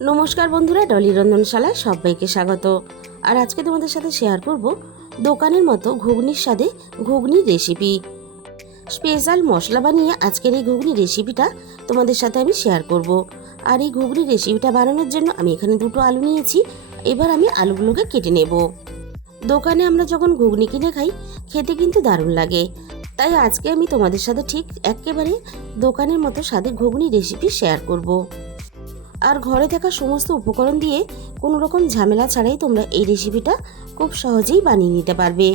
নমস্কার বন্ধুরা, ডলি রন্ধনশালায় সবাইকে স্বাগত। আর আজকে তোমাদের সাথে শেয়ার করব দোকানের মতো ঘুগনির স্বাদে ঘুগনির রেসিপি। স্পেশাল মশলা বানিয়ে আজকের এই ঘুগনির রেসিপিটা তোমাদের সাথে আমি শেয়ার করব। আর এই ঘুগনির রেসিপিটা বানানোর জন্য আমি এখানে দুটো আলু নিয়েছি। এবার আমি আলুগুলোকে কেটে নেব। দোকানে আমরা যখন ঘুগনি কিনে খাই খেতে কিন্তু দারুণ লাগে, তাই আজকে আমি তোমাদের সাথে ঠিক একেবারে দোকানের মতো স্বাদে ঘুগনি রেসিপি শেয়ার করব। আর ঘরে থাকা সমস্ত উপকরণ দিয়ে কোনো রকম ঝামেলা ছাড়াই তোমরা এই রেসিপিটা খুব সহজেই বানিয়ে নিতে পারবে।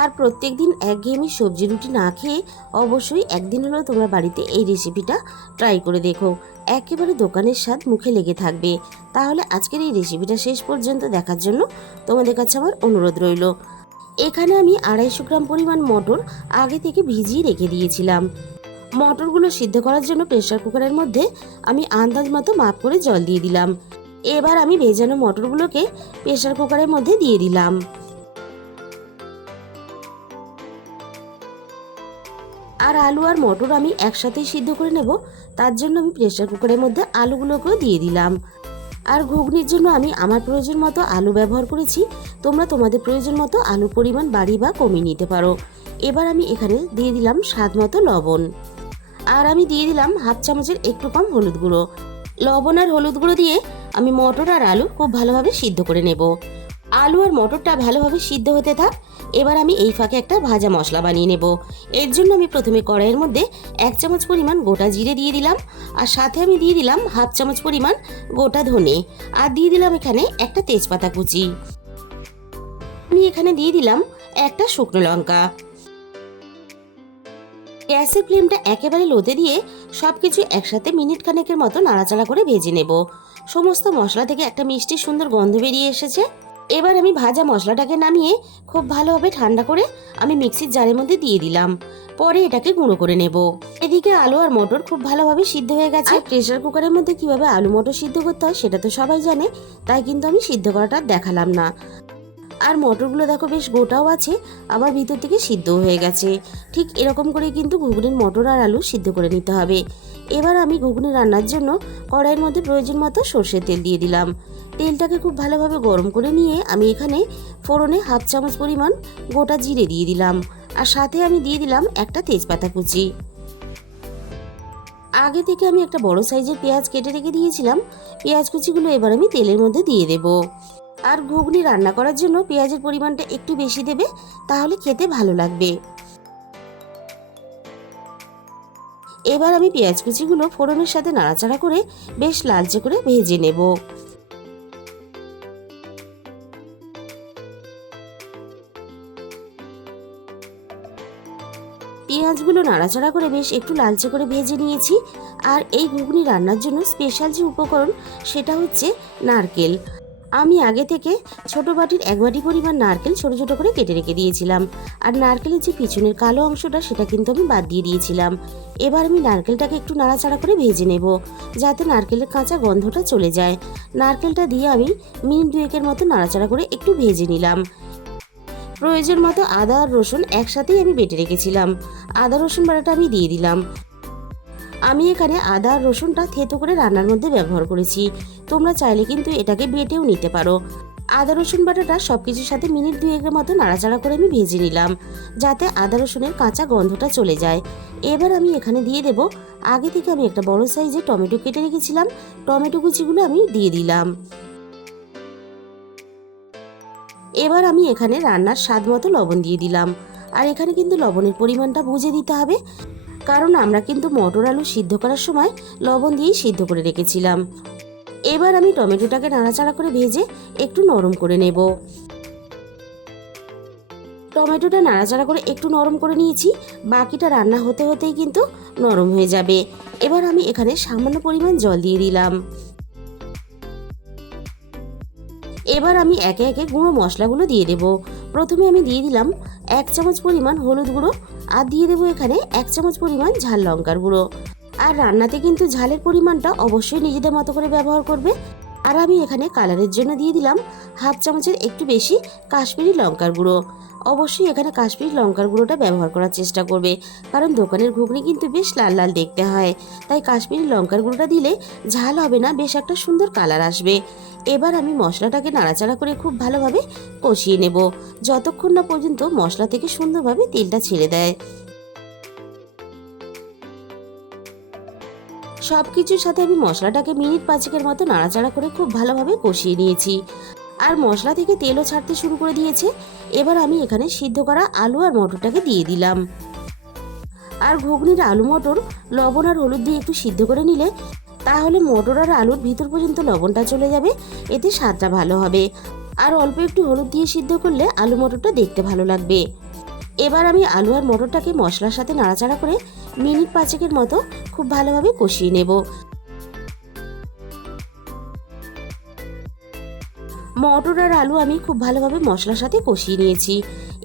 আর প্রত্যেক দিন একঘেয়েমি সবজি রুটি না খেয়ে অবশ্যই একদিন হলেও তোমরা বাড়িতে এই রেসিপিটা ট্রাই করে দেখো, একেবারে দোকানের স্বাদ মুখে লেগে থাকবে। তাহলে আজকের এই রেসিপিটা শেষ পর্যন্ত দেখার জন্য তোমাদের কাছে আমার অনুরোধ রইল। এখানে আমি 250 গ্রাম পরিমাণ মটর আগে থেকে ভিজিয়ে রেখে দিয়েছিলাম। মটরগুলো সিদ্ধ করার জন্য প্রেসার কুকারের মধ্যে আমি আন্দাজ মতো মাপ করে জল দিয়ে দিলাম। এবার আমি ভেজানো মটরগুলোকে প্রেসার কুকারের মধ্যে দিয়ে দিলাম। আর আলু আর মটর আমি একসাথেই সিদ্ধ করে নেব, তার জন্য আমি প্রেসার কুকারের মধ্যে আলুগুলোকেও দিয়ে দিলাম। আর ঘুগনির জন্য আমি আমার প্রয়োজন মতো আলু ব্যবহার করেছি, তোমরা তোমাদের প্রয়োজন মতো আলুর পরিমাণ বাড়িয়ে বা কমিয়ে নিতে পারো। এবার আমি এখানে দিয়ে দিলাম স্বাদ মতো লবণ, আর আমি দিয়ে দিলাম হাফ চামচের একটু কম হলুদ গুঁড়ো। লবণ আর হলুদ গুঁড়ো দিয়ে আমি মটর আর আলু খুব ভালোভাবে সিদ্ধ করে নেব। আলু আর মটরটা ভালোভাবে সিদ্ধ হতে থাক। এবার আমি এই ফাঁকে একটা ভাজা মশলা বানিয়ে নেব। এর জন্য আমি প্রথমে কড়াইয়ের মধ্যে 1 চামচ পরিমাণ গোটা জিরে দিয়ে দিলাম, আর সাথে আমি দিয়ে দিলাম হাফ চামচ পরিমাণ গোটা ধনে, আর দিয়ে দিলাম এখানে একটা তেজপাতা কুচি। আমি এখানে দিয়ে দিলাম একটা শুকনো লঙ্কা। গ্যাসের ফ্লেমটা একেবারে লোতে দিয়ে সবকিছু একসাথে মিনিট খানেকের মতো নাড়াচাড়া করে ভেজে নেব। সমস্ত মশলা থেকে একটা মিষ্টি সুন্দর গন্ধ বেরিয়ে এসেছে। এবার আমি ভাজা মশলাটাকে নামিয়ে খুব ভালোভাবে ঠান্ডা করে আমি মিক্সির জারের মধ্যে দিয়ে দিলাম। পরে এটাকে গুঁড়ো করে নেব। এদিকে আলু আর মটর খুব ভালোভাবে সিদ্ধ হয়ে গেছে। প্রেসার কুকারের মধ্যে কিভাবে আলু মটর সিদ্ধ করতে হয় সেটা তো সবাই জানে, তাই কিন্তু আমি সিদ্ধ করাটা দেখালাম না। আর মটরগুলো দেখো বেশ গোটাও আছে, আবার ভিতর থেকে সিদ্ধও হয়ে গেছে। ঠিক এরকম করে কিন্তু ঘুগনির মটর আর আলু সিদ্ধ করে নিতে হবে। এবার আমি ঘুগনি রান্নার জন্য কড়াইয়ের মধ্যে প্রয়োজন মতো সর্ষের তেল দিয়ে দিলাম। তেলটাকে খুব ভালোভাবে গরম করে নিয়ে আমি এখানে ফোড়নে হাফ চামচ পরিমাণ গোটা জিরে দিয়ে দিলাম, আর সাথে আমি দিয়ে দিলাম একটা তেজপাতা কুচি। আগে থেকে আমি একটা বড় সাইজের পেঁয়াজ কেটে রেখে দিয়েছিলাম। পেঁয়াজ কুচিগুলো এবার আমি তেলের মধ্যে দিয়ে দেবো। আর ঘুগনি রান্না করার জন্য পেঁয়াজের পরিমাণটা একটু বেশি দেবে, তাহলে খেতে ভালো লাগবে। এবার আমি পেঁয়াজ কুচিগুলো ফোড়নের সাথে নাড়াচাড়া করে বেশ লালচে করে ভেজে নেব। পেঁয়াজগুলো নাড়াচাড়া করে বেশ একটু লালচে করে ভেজে নিয়েছি। আর এই ঘুগনি রান্নার জন্য স্পেশাল যে উপকরণ সেটা হচ্ছে নারকেল। আমি আগে থেকে ছোট বাটির 1 বাটি পরিমাণ নারকেল ছোট ছোট করে কেটে রেখে দিয়েছিলাম। আর নারকেলের যে পিছনের কালো অংশটা সেটা কিন্তু আমি বাদ দিয়ে দিয়েছিলাম। এবার আমি নারকেলটাকে একটু নাড়াচাড়া করে ভেজে নেব, যাতে নারকেলের কাঁচা গন্ধটা চলে যায়। নারকেলটা দিয়ে আমি মিনিট 2 মতো নাড়াচাড়া করে একটু ভেজে নিলাম। প্রয়োজন মতো আদা আর রসুন একসাথেই আমি বেটে রেখেছিলাম, আদা রসুন বাটাটা আমি দিয়ে দিলাম। আমি এখানে আদা আর রসুনটা থেতো করে রান্নার মধ্যে ব্যবহার করেছি, তোমরা চাইলে কিন্তু এটাকে বেটেও নিতে পারো। আদা রসুন বাটাটা সব কিছুর সাথে মিনিট 2 মতো নাড়াচাড়া করে আমি ভেজে নিলাম, যাতে আদা রসুনের কাঁচা গন্ধটা চলে যায়। এবার আমি এখানে দিয়ে দেব আগে থেকে আমি একটা বড় সাইজের টমেটো কেটে রেখেছিলাম। টমেটো কুচিগুলো আমি দিয়ে দিলাম। এবার আমি এখানে রান্নার স্বাদ মতো লবণ দিয়ে দিলাম। আর এখানে কিন্তু লবণের পরিমাণটা বুঝে দিতে হবে, কারণ আমরা কিন্তু মটর আলু সিদ্ধ করার সময় লবণ দিয়েই সিদ্ধ করে রেখেছিলাম। এবার আমি টমেটোটাকে নাড়াচাড়া করে ভেজে একটু নরম করে নেব। টমেটোটা নাড়াচাড়া করে একটু নরম করে নিয়েছি, বাকিটা রান্না হতে হতেই কিন্তু নরম হয়ে যাবে। এবার আমি এখানে সামান্য পরিমাণ জল দিয়ে দিলাম। এবার আমি একে একে গুঁড়ো মশলাগুলো দিয়ে দেব। প্রথমে আমি দিয়ে দিলাম 1 চামচ পরিমাণ হলুদ গুঁড়ো, আর দিয়ে দেবো এখানে 1 চামচ পরিমাণ ঝাল লঙ্কার গুঁড়ো। আর রান্নাতে কিন্তু ঝালের পরিমাণটা অবশ্যই নিজেদের মতো করে ব্যবহার করবে। আর আমি এখানে কালারের জন্য দিয়ে দিলাম হাফ চামচের একটু বেশি কাশ্মীরি লঙ্কার গুঁড়ো। অবশ্যই এখানে কাশ্মীরি লঙ্কার গুঁড়োটা ব্যবহার করার চেষ্টা করবে, কারণ দোকানের ঘুগনি কিন্তু বেশ লাল লাল দেখতে হয়। তাই কাশ্মীরি লঙ্কার গুঁড়োটা দিলে ঝাল হবে না, বেশ একটা সুন্দর কালার আসবে। এবার আমি মশলাটাকে নাড়াচাড়া করে খুব ভালোভাবে কষিয়ে নেব, যতক্ষণ না পর্যন্ত মশলা থেকে সুন্দরভাবে তেলটা ছেড়ে দেয়। সব কিছুর সাথে আমি মশলাটাকে মিনিট 5 মতো নাড়াচাড়া করে খুব ভালোভাবে কষিয়ে নিয়েছি। আর মশলা থেকে তেলও ছাড়তে শুরু করে দিয়েছে। এবার আমি এখানে সিদ্ধ করা আলু আর মটরটাকে দিয়ে দিলাম। আর ঘুগনির আলু মটর লবণ আর হলুদ দিয়ে একটু সিদ্ধ করে নিলে তাহলে মটর আর আলুর ভিতর পর্যন্ত লবণটা চলে যাবে, এতে স্বাদটা ভালো হবে। আর অল্প একটু হলুদ দিয়ে সিদ্ধ করলে আলু মটরটা দেখতে ভালো লাগবে। এবার আমি আলু আর মটরটাকে মশলার সাথে নাড়াচাড়া করে মিনিট 5 মতো খুব ভালোভাবে কষিয়ে নেব। মটর আর আলু আমি খুব ভালোভাবে মশলার সাথে কষিয়ে নিয়েছি।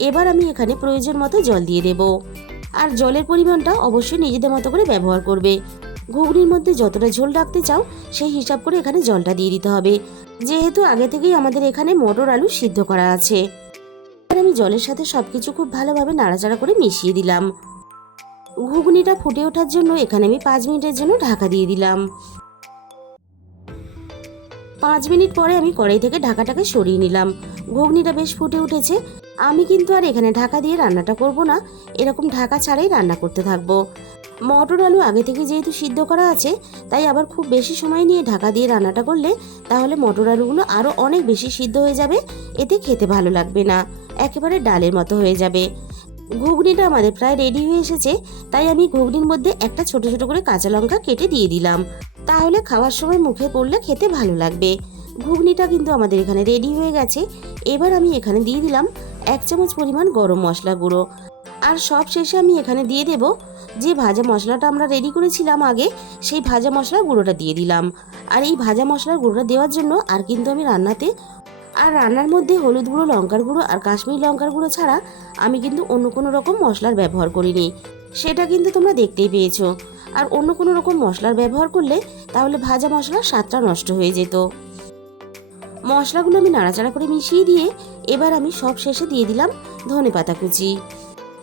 এবার আমি এখানে প্রয়োজন মতো জল দিয়ে দেব। আর জলের পরিমাণটা অবশ্যই নিজেদের মতো করে ব্যবহার করবে। ঘুগনির মধ্যে যতটা ঝোল রাখতে চাও সেই হিসাব করে এখানে জলটা দিয়ে দিতে হবে, যেহেতু আগে থেকেই আমাদের এখানে মটর আলু সিদ্ধ করা আছে। এবার আমি জলের সাথে সবকিছু খুব ভালোভাবে নাড়াচাড়া করে মিশিয়ে দিলাম। ঘুগনিটা ফুটে ওঠার জন্য এখানে আমি 5 মিনিটের জন্য ঢাকা দিয়ে দিলাম। 5 মিনিট পরে আমি কড়াই থেকে ঢাকাটাকে সরিয়ে নিলাম। ঘুগনিটা বেশ ফুটে উঠেছে। আমি কিন্তু আর এখানে ঢাকা দিয়ে রান্নাটা করব না, এরকম ঢাকা ছাড়াই রান্না করতে থাকবো। মটর আলু আগে থেকে যেহেতু সিদ্ধ করা আছে, তাই আবার খুব বেশি সময় নিয়ে ঢাকা দিয়ে রান্নাটা করলে তাহলে মটর আলুগুলো আরও অনেক বেশি সিদ্ধ হয়ে যাবে, এতে খেতে ভালো লাগবে না, একেবারে ডালের মতো হয়ে যাবে। ঘুগনিটা আমাদের প্রায় রেডি হয়ে এসেছে, তাই আমি ঘুগনির মধ্যে একটা ছোট ছোট করে কাঁচা লঙ্কা কেটে দিয়ে দিলাম, তাহলে খাওয়ার সময় মুখে পড়লে খেতে ভালো লাগবে। ঘুগনিটা কিন্তু আমাদের এখানে রেডি হয়ে গেছে। এবার আমি এখানে দিয়ে দিলাম 1 চামচ পরিমাণ গরম মশলা গুঁড়ো। আর সব শেষে আমি এখানে দিয়ে দেব যে ভাজা মশলাটা আমরা রেডি করেছিলাম আগে, সেই ভাজা মশলার গুঁড়োটা দিয়ে দিলাম। আর এই ভাজা মশলার গুঁড়োটা দেওয়ার জন্য আর কিন্তু আমি রান্নার মধ্যে হলুদ গুঁড়ো, লঙ্কার গুঁড়ো আর কাশ্মীরি লঙ্কার গুঁড়ো ছাড়া আমি কিন্তু অন্য কোনো রকম মশলার ব্যবহার করিনি, সেটা কিন্তু তোমরা দেখতেই পেয়েছো। আর অন্য কোনো রকম মশলার ব্যবহার করলে তাহলে ভাজা মশলার স্বাদটা নষ্ট হয়ে যেত। মশলাগুলো আমি নাড়াচাড়া করে মিশিয়ে দিয়ে এবার আমি সব শেষে দিয়ে দিলাম ধনেপাতা কুচি।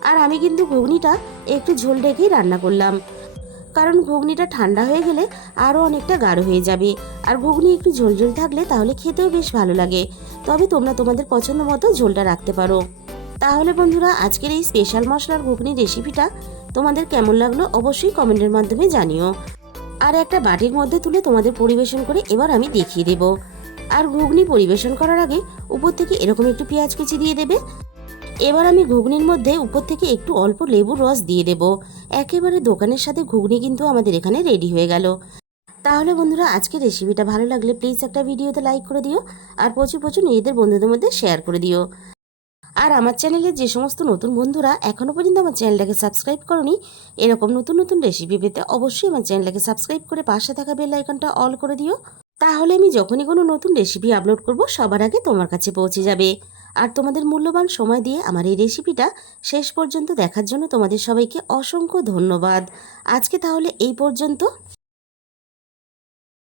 আর আমি কিন্তু ঘুগনিটা একটু ঝোল রেখেই রান্না করলাম, কারণ ঘুগনিটা ঠান্ডা হয়ে গেলে আরও অনেকটা গাঢ় হয়ে যাবে। আর ঘুগনি একটু ঝোল ঝোল থাকলে তাহলে খেতেও বেশ ভালো লাগে, তবে তোমরা তোমাদের পছন্দ মতো ঝোলটা রাখতে পারো। তাহলে বন্ধুরা, আজকের এই স্পেশাল মশলার ঘুগনি রেসিপিটা তোমাদের কেমন লাগলো অবশ্যই কমেন্টের মাধ্যমে জানিও। আর একটা বাটির মধ্যে তুলে তোমাদের পরিবেশন করে এবার আমি দেখিয়ে দেব। আর ঘুগনি পরিবেশন করার আগে উপর থেকে এরকম একটু পেঁয়াজ কুচি দিয়ে দেবে। এবার আমি ঘুগনির মধ্যে উপর থেকে একটু অল্প লেবুর রস দিয়ে দেব। একেবারে দোকানের সাথে ঘুগনি কিন্তু আমাদের এখানে রেডি হয়ে গেল। তাহলে বন্ধুরা, আজকের রেসিপিটা ভালো লাগলে প্লিজ একটা ভিডিওতে লাইক করে দিও, আর প্রচুর প্রচুর নিজেদের বন্ধুদের মধ্যে শেয়ার করে দিও। আর আমার চ্যানেলের যে সমস্ত নতুন বন্ধুরা এখনও পর্যন্ত আমার চ্যানেলটাকে সাবস্ক্রাইব করনি, এরকম নতুন নতুন রেসিপি পেতে অবশ্যই আমার চ্যানেলটাকে সাবস্ক্রাইব করে পাশে থাকা বেল আইকনটা অল করে দিও। তাহলে আমি যখনই কোনো নতুন রেসিপি আপলোড করব সবার আগে তোমার কাছে পৌঁছে যাবে। আর তোমাদের মূল্যবান সময় দিয়ে আমার এই রেসিপিটা শেষ পর্যন্ত দেখার জন্য তোমাদের সবাইকে অসংখ্য ধন্যবাদ। আজকে তাহলে এই পর্যন্ত।